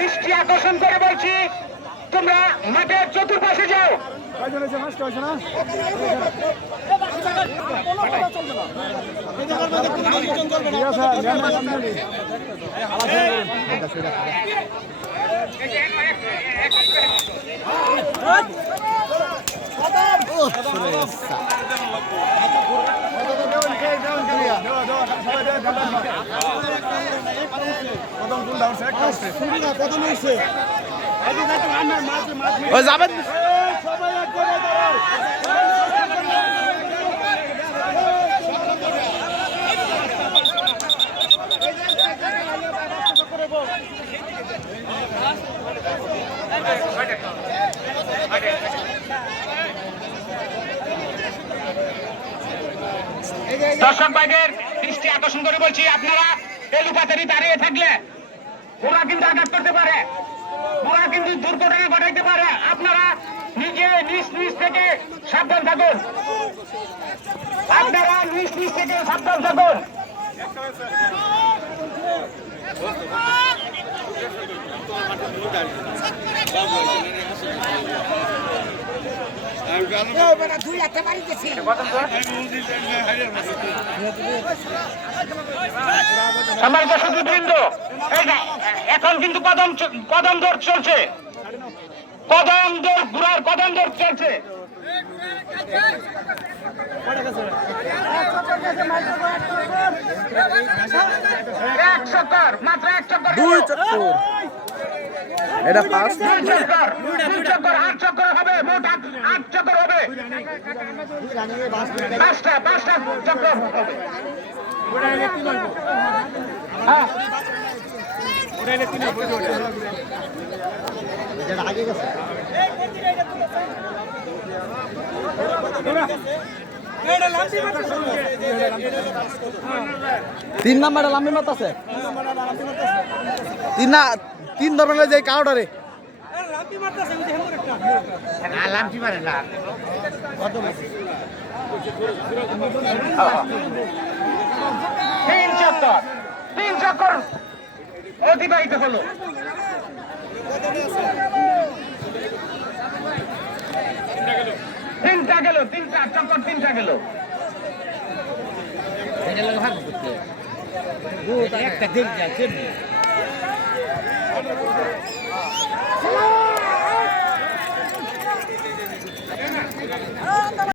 দৃষ্টি আকর্ষণ করে বলছি, তোমরা মাঠের চতুর্পাশে যাও। যাবেন দর্শক ভাইদের দৃষ্টি আকর্ষণ করে বলছি, আপনারা এলুপাতারি দাঁড়িয়ে থাকলে ওরা কিন্তু আঘাত করতে পারে, ওরা কিন্তু দুর্ঘটনা ঘটাইতে পারে। আপনারা নিজে নিজ থেকে সাবধান থাকুন, আপনারা নিজ থেকে সাবধান থাকুন। সম্মানিত সুধীবৃন্দ, এখন কিন্তু কদম দৌড় চলছে, কদম দৌড় ঘোড়ার কদম দৌড় চলছে। এক চক্কর, মাত্র এক চক্কর, দুই চক্কর, এটা ফার্স্ট দুই চক্কর, দুই চক্কর, 8 চক্কর হবে, মোট 8 চক্কর হবে, পাঁচটা চক্কর হবে। হ্যাঁ, তিন নাম্বার লাম্বি মাত আছে তিন ধরনের যে কাউডারে তিন চক্কর অতিবাহিত হলো। তিনটা গেল, তিনটা চক্কর, তিনটা গেল। একটা দিন যাচ্ছে।